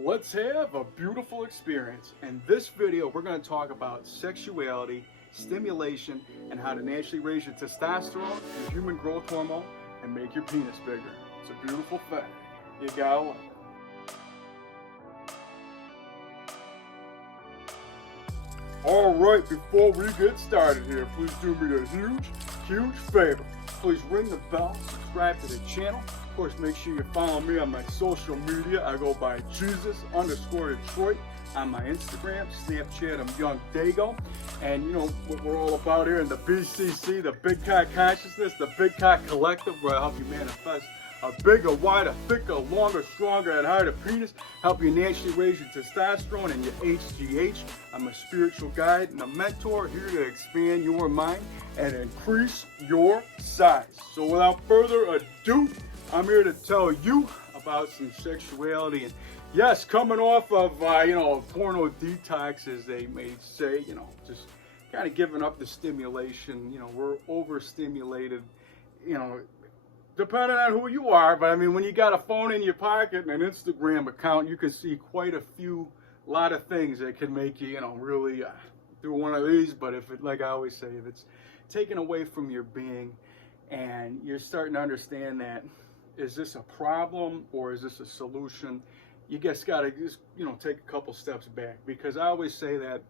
Let's have a beautiful experience. In this video, we're going to talk about sexuality, stimulation, and how to naturally raise your testosterone, your human growth hormone, and make your penis bigger. It's a beautiful thing. You gotta love it. Alright, before we get started here, please do me a huge favor. Please ring the bell, subscribe to the channel. Of course, make sure you follow me on my social media. I go by Jesus_Detroit on my Instagram, Snapchat, I'm YOUNGDAYGO. And you know what we're all about here in the BCC, the Big Cock Consciousness, the Big Cock Collective, where I help you manifest a bigger, wider, thicker, longer, stronger, and harder penis. Help you naturally raise your testosterone and your HGH. I'm a spiritual guide and a mentor here to expand your mind and increase your size. So without further ado, I'm here to tell you about some sexuality. And yes, coming off of, porno detox, as they may say, just kind of giving up the stimulation. We're overstimulated, depending on who you are. But I mean, when you got a phone in your pocket and an Instagram account, you can see quite a lot of things that can make you, really do one of these. But if it, like I always say, if it's taken away from your being and you're starting to understand that, is this a problem or is this a solution? You just got to take a couple steps back, because I always say that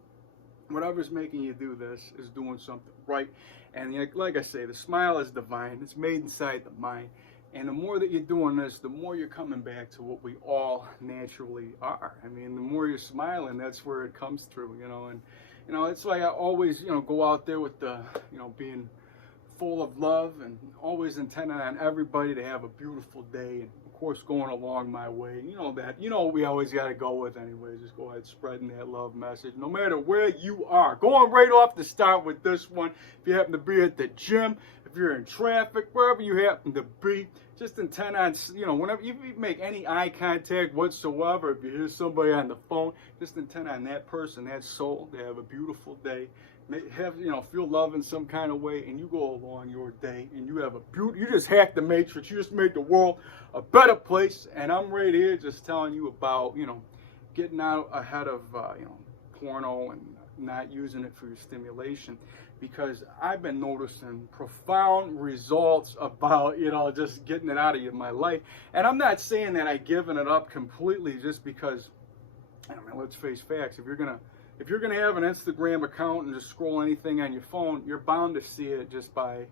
whatever's making you do this is doing something right. And like I say, the smile is divine. It's made inside the mind. And the more that you're doing this, the more you're coming back to what we all naturally are. I mean, the more you're smiling, that's where it comes through, And, it's like I always, go out there with the, being full of love and always intending on everybody to have a beautiful day. And of course, going along my way. We always got to go with anyway. Just go ahead spreading that love message, no matter where you are. Going right off the start with this one. If you happen to be at the gym, if you're in traffic, wherever you happen to be, just intend on, whenever you make any eye contact whatsoever, if you hear somebody on the phone, just intend on that person, that soul, to have a beautiful day. Feel love in some kind of way, and you go along your day, and you have you just hack the matrix. You just made the world a better place. And I'm right here just telling you about, getting out ahead of, porno and not using it for your stimulation, because I've been noticing profound results about, just getting it out of my life. And I'm not saying that I've given it up completely, just because, let's face facts. If you're gonna have an Instagram account and just scroll anything on your phone, you're bound to see it just by,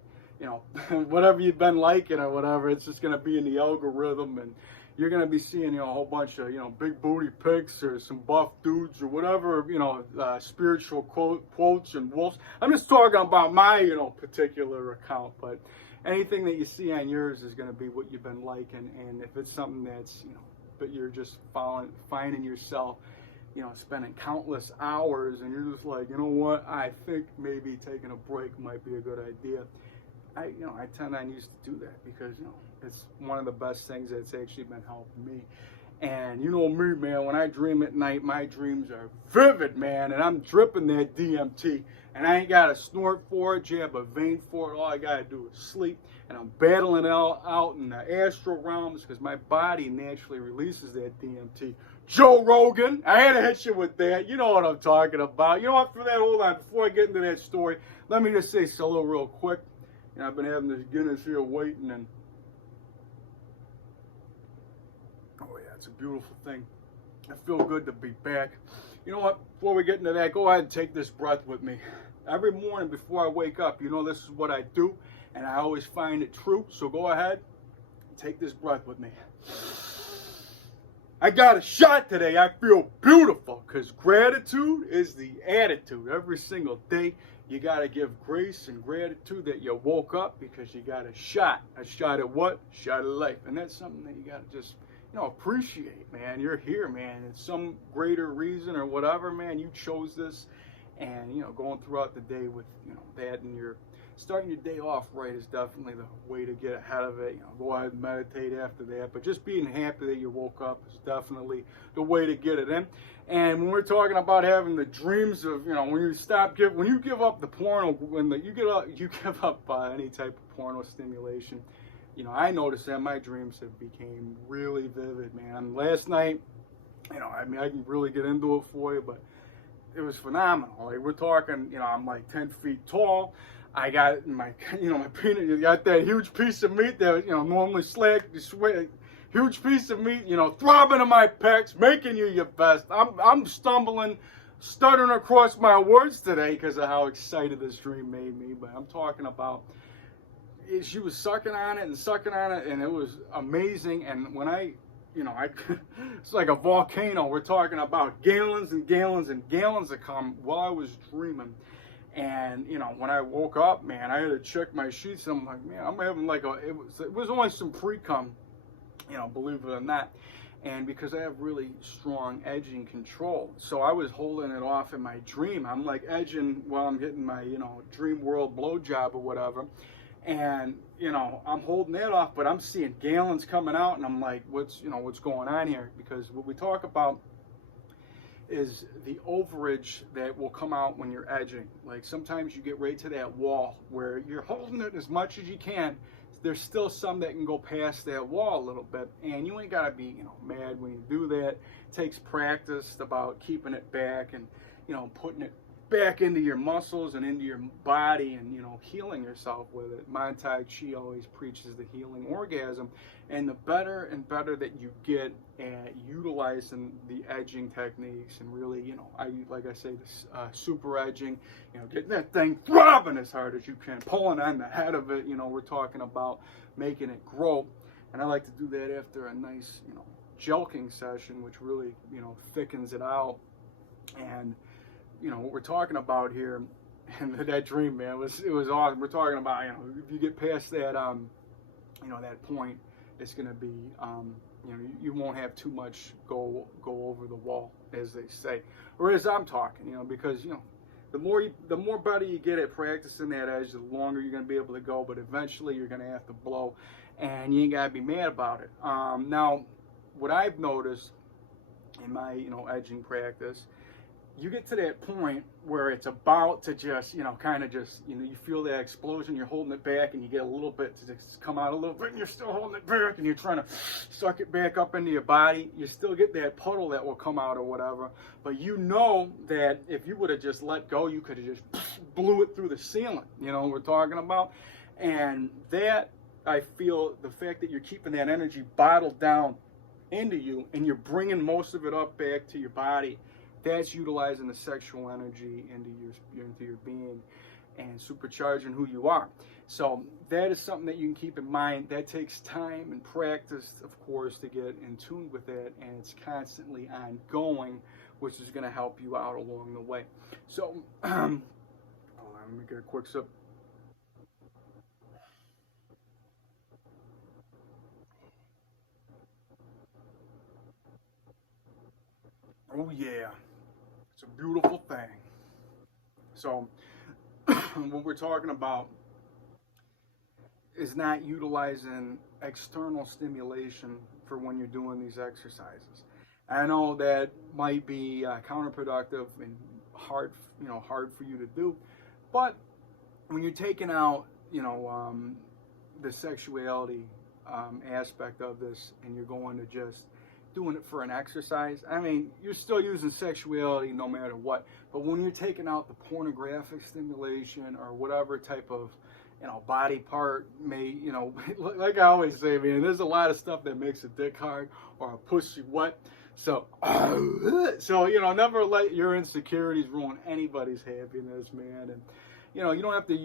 whatever you've been liking or whatever. It's just gonna be in the algorithm, and you're gonna be seeing, a whole bunch of, big booty pics or some buff dudes or whatever, spiritual quotes and wolves. I'm just talking about my, particular account, but anything that you see on yours is gonna be what you've been liking. And if it's something that's, that you're just finding yourself, spending countless hours, and you're just like, you know what, I think maybe taking a break might be a good idea. I tend on used to do that, because, it's one of the best things that's actually been helping me. And you know me, man, when I dream at night, my dreams are vivid, man, and I'm dripping that DMT. And I ain't got to snort for it, jab a vein for it. All I got to do is sleep. And I'm battling out in the astral realms, because my body naturally releases that DMT. Joe Rogan, I had to hit you with that. You know what I'm talking about. You know what, for that, hold on. Before I get into that story, let me just say hello real quick. I've been having this Guinness here waiting, and oh yeah, it's a beautiful thing. I feel good to be back. You know what, before we get into that, go ahead and take this breath with me. Every morning before I wake up, this is what I do, and I always find it true. So go ahead and take this breath with me. I got a shot today. I feel beautiful, because gratitude is the attitude. Every single day, you got to give grace and gratitude that you woke up, because you got a shot. A shot at what? Shot at life. And that's something that you got to just, appreciate, man. You're here, man. It's some greater reason or whatever, man. You chose this. And, going throughout the day with, that, and you're starting your day off right is definitely the way to get ahead of it. Go out and meditate after that. But just being happy that you woke up is definitely the way to get it in. And when we're talking about having the dreams of, when you give up the porno, you give up any type of porno stimulation, I noticed that my dreams have became really vivid, man. Last night, You know, I mean, I can really get into it for you, but it was phenomenal. Like, we're talking, you know, I'm like 10 feet tall. I got my, you know, my penis, you got that huge piece of meat that, you know, normally slack, huge piece of meat, you know, throbbing in my pecs, making you your best. I'm stumbling, stuttering across my words today because of how excited this dream made me. But I'm talking about, she was sucking on it, and it was amazing. And when you know, it's like a volcano. We're talking about gallons and gallons and gallons of cum while I was dreaming. And, you know, when I woke up, man, I had to check my sheets. And I'm like, man, I'm having like it was only some pre-cum, you know, believe it or not. And because I have really strong edging control, so I was holding it off in my dream. I'm like edging while I'm getting my, you know, dream world blowjob or whatever. And, you know, I'm holding that off, but I'm seeing gallons coming out, and I'm like, what's going on here? Because what we talk about is the overage that will come out when you're edging. Like, sometimes you get right to that wall where you're holding it as much as you can. There's still some that can go past that wall a little bit, and you ain't gotta be, you know, mad when you do that. It takes practice about keeping it back and, you know, putting it back into your muscles and into your body, and, you know, healing yourself with it. Tai Chi always preaches the healing orgasm, and the better and better that you get at utilizing the edging techniques, and really, you know, like I say, this super edging, you know, getting that thing throbbing as hard as you can, pulling on the head of it. You know, we're talking about making it grow, and I like to do that after a nice, you know, jelqing session, which really, you know, thickens it out. And you know, what we're talking about here, and that dream, man, it was awesome. We're talking about, you know, if you get past that, you know, that point, it's going to be, you know, you won't have too much go over the wall, as they say, or as I'm talking, you know, because, you know, the more better you get at practicing that edge, the longer you're going to be able to go, but eventually you're going to have to blow, and you ain't got to be mad about it. Now, what I've noticed in my, you know, edging practice, you get to that point where it's about to just, you know, kind of just, you know, you feel that explosion, you're holding it back, and you get a little bit to just come out a little bit, and you're still holding it back, and you're trying to suck it back up into your body. You still get that puddle that will come out or whatever, but you know that if you would have just let go, you could have just blew it through the ceiling, you know what we're talking about. And that, I feel, the fact that you're keeping that energy bottled down into you, and you're bringing most of it up back to your body, that's utilizing the sexual energy into your being and supercharging who you are. So that is something that you can keep in mind. That takes time and practice, of course, to get in tune with that, and it's constantly ongoing, which is going to help you out along the way. So hold on, let me get a quick sip. Oh yeah, it's a beautiful thing. So what we're talking about is not utilizing external stimulation for when you're doing these exercises. I know that might be counterproductive and hard for you to do, but when you're taking out, you know, the sexuality aspect of this, and you're going to just doing it for an exercise, I mean, you're still using sexuality no matter what, but when you're taking out the pornographic stimulation or whatever type of, you know, body part may, you know, like I always say, man, there's a lot of stuff that makes a dick hard or a pussy wet. So, you know, never let your insecurities ruin anybody's happiness, man. And, you know, you don't have to,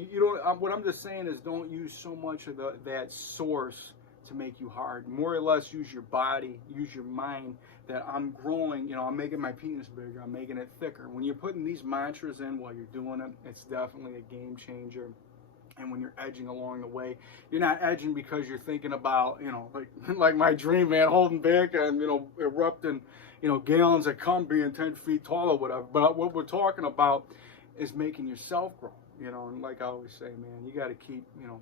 what I'm just saying is, don't use so much of that source to make you hard. More or less use your body, use your mind, that I'm growing, you know, I'm making my penis bigger, I'm making it thicker. When you're putting these mantras in while you're doing it, it's definitely a game changer. And when you're edging along the way, you're not edging because you're thinking about, you know, like my dream, man, holding back and, you know, erupting, you know, gallons of cum, being 10 feet tall or whatever. But what we're talking about is making yourself grow, you know. And like I always say, man, you got to keep, you know,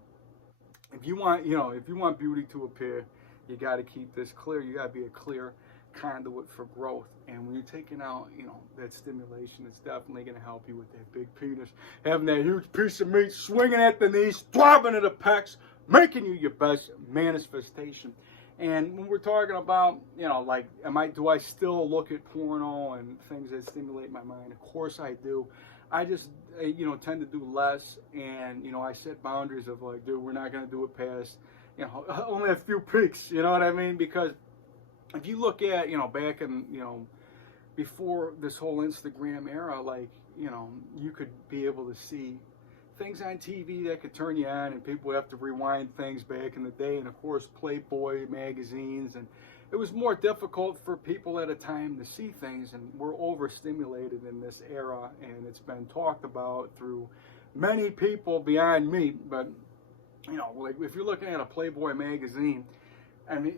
if you want beauty to appear, you got to keep this clear. You got to be a clear conduit for growth. And when you're taking out, you know, that stimulation, it's definitely going to help you with that big penis, having that huge piece of meat swinging at the knees, throbbing at the pecs, making you your best manifestation. And when we're talking about, you know, like, do I still look at porno and things that stimulate my mind? Of course I do. I just, you know, tend to do less, and, you know, I set boundaries of like, dude, we're not going to do it past, you know, only a few peaks, you know what I mean? Because if you look at, you know, back in, you know, before this whole Instagram era, like, you know, you could be able to see things on TV that could turn you on, and people would have to rewind things back in the day, and of course Playboy magazines, and it was more difficult for people at a time to see things, and we're overstimulated in this era, and it's been talked about through many people beyond me. But, you know, like, if you're looking at a Playboy magazine, I mean,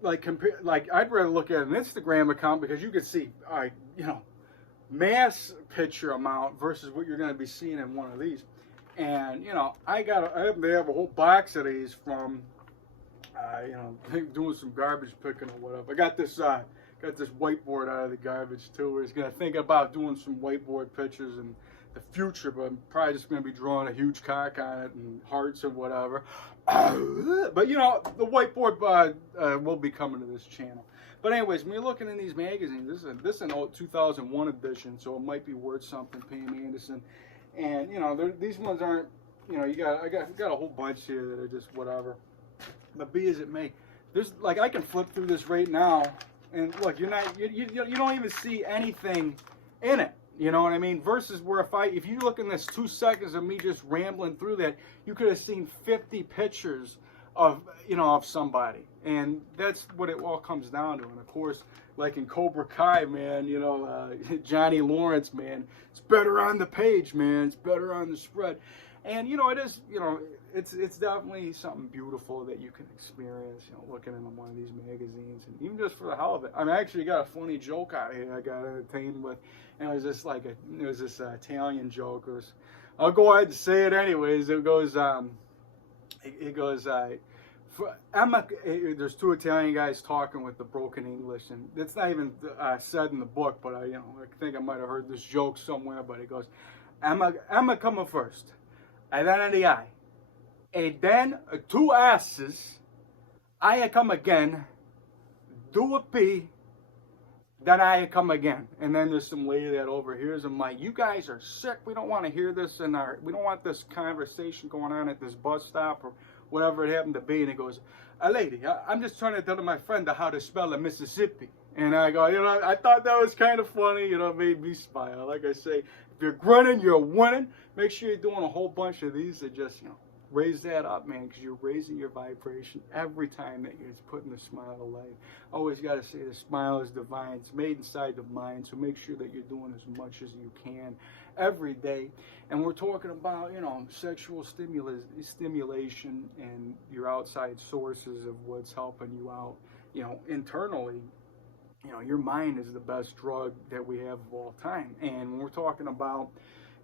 like, I'd rather look at an Instagram account, because you could see, you know, mass picture amount versus what you're going to be seeing in one of these. And, you know, I happen to have a whole box of these from, you know, doing some garbage picking or whatever. I got this whiteboard out of the garbage too. We're just gonna think about doing some whiteboard pictures in the future, but I'm probably just gonna be drawing a huge cock on it and hearts and whatever. But, you know, the whiteboard will be coming to this channel. But anyways, when you're looking in these magazines, this is an old 2001 edition, so it might be worth something, Pam Anderson. And, you know, these ones aren't, you know, I got a whole bunch here that are just whatever. But be as it may, there's, like, I can flip through this right now, and look, you don't even see anything in it. You know what I mean? Versus where if you look in this 2 seconds of me just rambling through that, you could have seen 50 pictures of, you know, of somebody. And that's what it all comes down to. And of course, like in Cobra Kai, man, you know, Johnny Lawrence, man, it's better on the page, man, it's better on the spread. And, you know, it is, you know, it's definitely something beautiful that you can experience, you know, looking into one of these magazines, and even just for the hell of it. I mean, I actually got a funny joke out here I got entertained with, and it was just like it was this Italian joke. I'll go ahead and say it anyways. It goes, Emma, there's two Italian guys talking with the broken English, and it's not even said in the book, but I think I might have heard this joke somewhere. But it goes, Emma coming first, and then the I, and then 2 S's, I come again, do a P, then I come again. And then there's some lady that overhears him like, you guys are sick. We don't want to hear this we don't want this conversation going on at this bus stop or whatever it happened to be. And he goes, lady, I'm just trying to tell my friend how to spell a Mississippi. And I go, you know, I thought that was kind of funny. You know, it made me smile. Like I say, if you're grunting, you're winning. Make sure you're doing a whole bunch of these that just, you know, raise that up, man, because you're raising your vibration every time that you're putting a smile to life. Always got to say the smile is divine. It's made inside the mind, so make sure that you're doing as much as you can every day. And we're talking about, you know, sexual stimulation and your outside sources of what's helping you out, you know, internally. You know, your mind is the best drug that we have of all time. And when we're talking about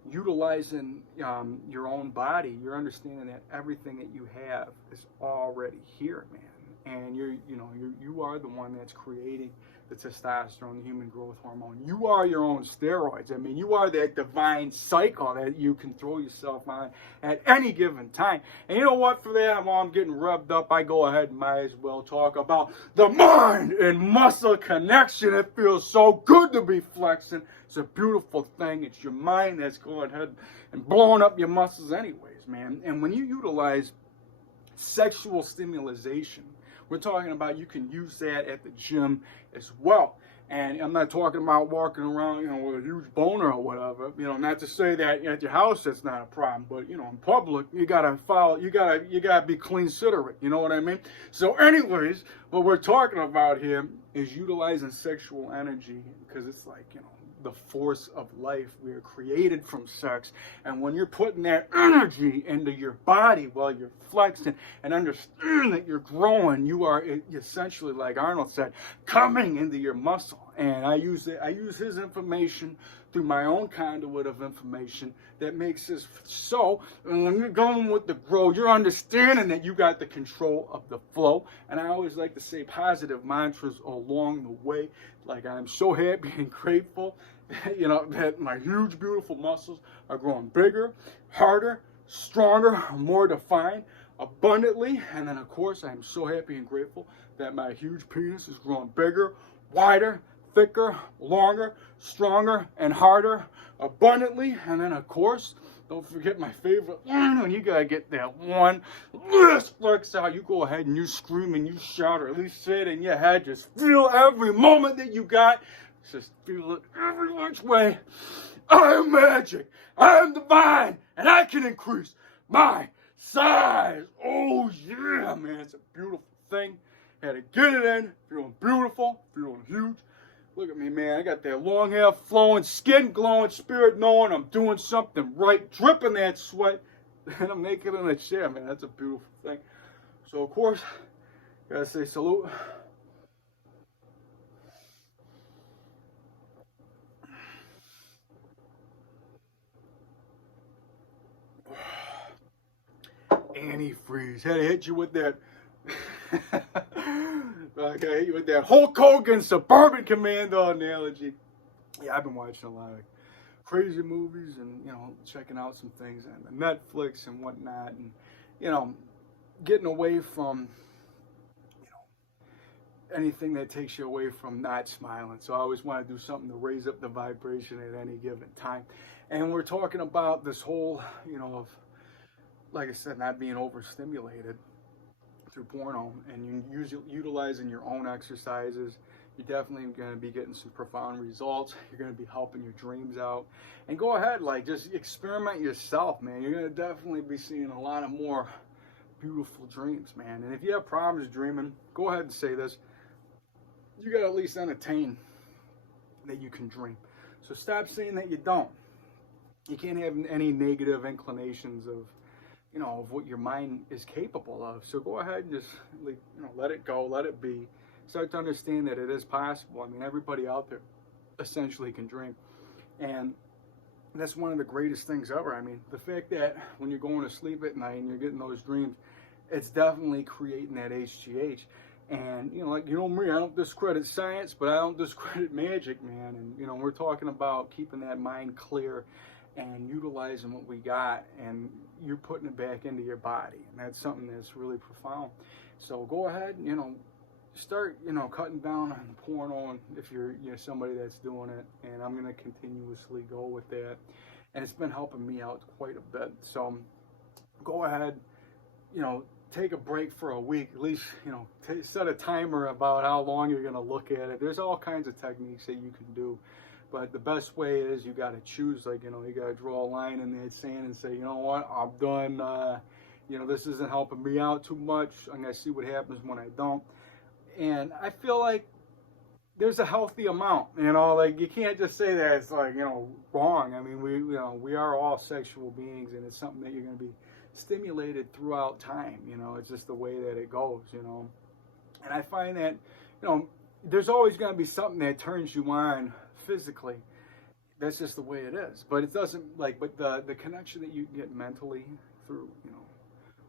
utilizing your own body, you're understanding that everything that you have is already here, man. And you are the one that's creating the testosterone, the human growth hormone. You are your own steroids. I mean, you are that divine cycle that you can throw yourself on at any given time. And you know what? For that, while I'm getting rubbed up, I go ahead and might as well talk about the mind and muscle connection. It feels so good to be flexing. It's a beautiful thing. It's your mind that's going ahead and blowing up your muscles anyways, man. And when you utilize sexual stimulation, we're talking about you can use that at the gym as well. And I'm not talking about walking around, you know, with a huge boner or whatever. You know, not to say that at your house that's not a problem, but, you know, in public, you gotta follow, you gotta be clean-considerate. You know what I mean? So anyways, what we're talking about here is utilizing sexual energy, because it's like, you know, the force of life. We are created from sex, and when you're putting that energy into your body while you're flexing and understand that you're growing, you are essentially, like Arnold said, coming into your muscle. And I use his information through my own conduit of information that makes this so. And when you're going with the grow, you're understanding that you got the control of the flow. And I always like to say positive mantras along the way, like I'm so happy and grateful that, you know, that my huge, beautiful muscles are growing bigger, harder, stronger, more defined. abundantly. And then, of course, I am so happy and grateful that my huge penis is growing bigger, wider, thicker, longer, stronger, and harder abundantly. And then, of course, don't forget my favorite one, when you gotta get that one this flex out. You go ahead and you scream and you shout, or at least say it in your head. Just feel every moment that you got. Just feel it every which way. I am magic, I am divine, and I can increase my size. Oh yeah, man, it's a beautiful thing. Had to get it in, feeling beautiful, feeling huge. Look at me, man. I got that long hair flowing, skin glowing, spirit knowing I'm doing something right, dripping that sweat, and I'm naked in a chair, man. That's a beautiful thing. So, of course, gotta say salute. Antifreeze. Had to hit you with that. I gotta hit you with that Hulk Hogan Suburban Commando analogy. Yeah, I've been watching a lot of crazy movies and, you know, checking out some things on Netflix and whatnot, and, you know, getting away from, you know, anything that takes you away from not smiling. So I always want to do something to raise up the vibration at any given time. And we're talking about this whole, you know, of, like I said, not being overstimulated through porno, and you utilizing your own exercises. You're definitely going to be getting some profound results. You're going to be helping your dreams out. And go ahead, like, just experiment yourself, man. You're going to definitely be seeing a lot of more beautiful dreams, man. And if you have problems dreaming, go ahead and say this. You got to at least entertain that you can dream. So stop saying that you don't. You can't have any negative inclinations of, you know, of what your mind is capable of. So go ahead and just, you know, let it go, let it be. Start to understand that it is possible. I mean, everybody out there essentially can dream. And that's one of the greatest things ever. I mean, the fact that when you're going to sleep at night and you're getting those dreams, it's definitely creating that HGH. And, you know, like, you know me, I don't discredit science, but I don't discredit magic, man. And, you know, we're talking about keeping that mind clear and utilizing what we got, and you're putting it back into your body, and that's something that's really profound. So go ahead, you know, start, you know, cutting down on porno, and if you're, you know, somebody that's doing it, and I'm going to continuously go with that, and it's been helping me out quite a bit. So go ahead, you know, take a break for a week, at least, you know, set a timer about how long you're going to look at it. There's all kinds of techniques that you can do. But the best way is you got to choose, like, you know, you got to draw a line in that sand and say, you know what, I'm done. You know, this isn't helping me out too much. I'm going to see what happens when I don't. And I feel like there's a healthy amount, you know, like, you can't just say that it's, like, you know, wrong. I mean, we are all sexual beings, and it's something that you're going to be stimulated throughout time. You know, it's just the way that it goes, you know. And I find that, you know, there's always going to be something that turns you on physically. That's just the way it is. But it doesn't, like, but the connection that you get mentally through, you know,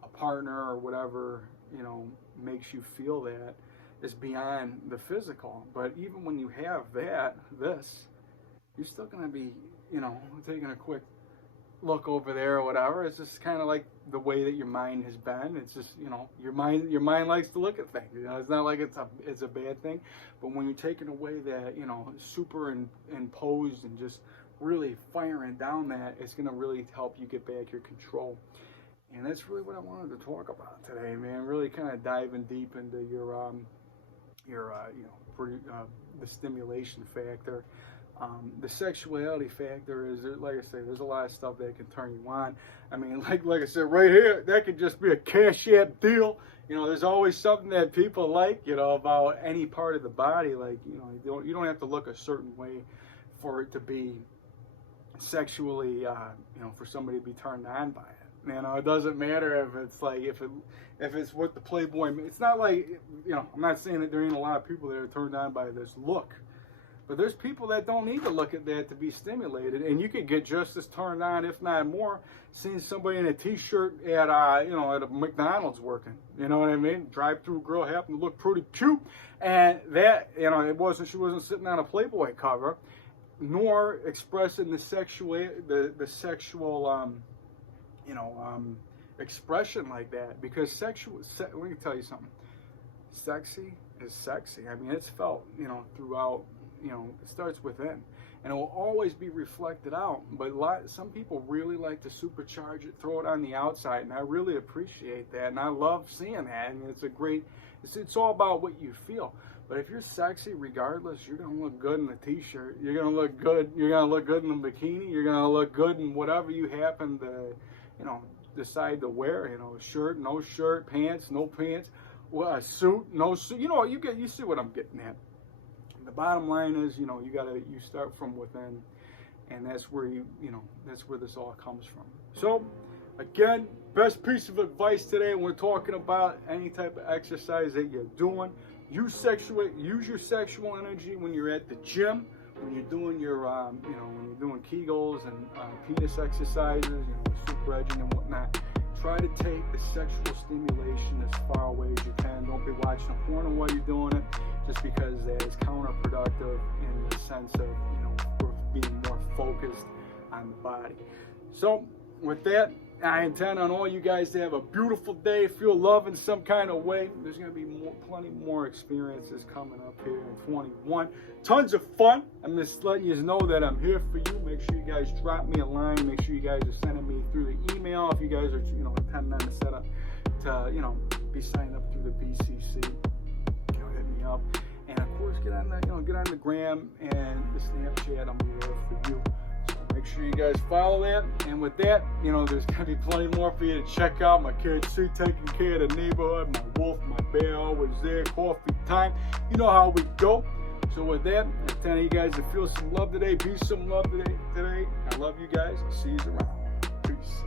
a partner or whatever, you know, makes you feel that is beyond the physical. But even when you have that, you're still going to be, you know, taking a quick look over there or whatever. It's just kind of like the way that your mind has been. It's just, you know, your mind likes to look at things. You know, it's not like it's a bad thing, but when you're taking away that, you know, superimposed and just really firing down that, it's going to really help you get back your control. And that's really what I wanted to talk about today, man. Really kind of diving deep into your you know, the stimulation factor. The sexuality factor is, like I say, there's a lot of stuff that can turn you on. I mean, like I said, right here, that could just be a cash app deal. You know, there's always something that people like, you know, about any part of the body. Like, you know, you don't have to look a certain way for it to be sexually, you know, for somebody to be turned on by it. You know, it doesn't matter if it's like, if it's what the Playboy, it's not like, you know, I'm not saying that there ain't a lot of people that are turned on by this look. But there's people that don't need to look at that to be stimulated, and you could get just as turned on, if not more, seeing somebody in a t-shirt at you know, at a McDonald's working. You know what I mean? Drive-through girl happened to look pretty cute, and that, you know, she wasn't sitting on a Playboy cover, nor expressing the sexual, you know, expression like that, because let me tell you something. Sexy is sexy. I mean, it's felt, you know, throughout, you know, it starts within. And it will always be reflected out. But some people really like to supercharge it, throw it on the outside, and I really appreciate that. And I love seeing that. I mean, it's all about what you feel. But if you're sexy, regardless, you're gonna look good in a t-shirt. You're gonna look good. You're gonna look good in a bikini. You're gonna look good in whatever you happen to, you know, decide to wear. You know, shirt, no shirt, pants, no pants, well, a suit, no suit. You know, you see what I'm getting at. The bottom line is, you know, you start from within, and that's where that's where this all comes from. So, again, best piece of advice today, we're talking about any type of exercise that you're doing. Use your sexual energy when you're at the gym, when you're doing your, you know, when you're doing Kegels and penis exercises, you know, super edging and whatnot. Try to take the sexual stimulation as far away as you can. Don't be watching a porno while you're doing it, just because that is counterproductive in the sense of, you know, being more focused on the body. So with that, I intend on all you guys to have a beautiful day, feel love in some kind of way. There's going to be plenty more experiences coming up here in 21. Tons of fun. I'm just letting you know that I'm here for you. Make sure you guys drop me a line. Make sure you guys are sending me through the email. If you guys are, you know, intending on to set up to, you know, be signed up through the BCC, you know, hit me up. And of course, get on the gram and the Snapchat. I'm there for you. Make sure you guys follow that. And with that, you know, there's going to be plenty more for you to check out. My kids, taking care of the neighborhood. My wolf, my bear, always there. Coffee time. You know how we go. So with that, I'm telling you guys to feel some love today. Be some love today. I love you guys. See you around. Peace.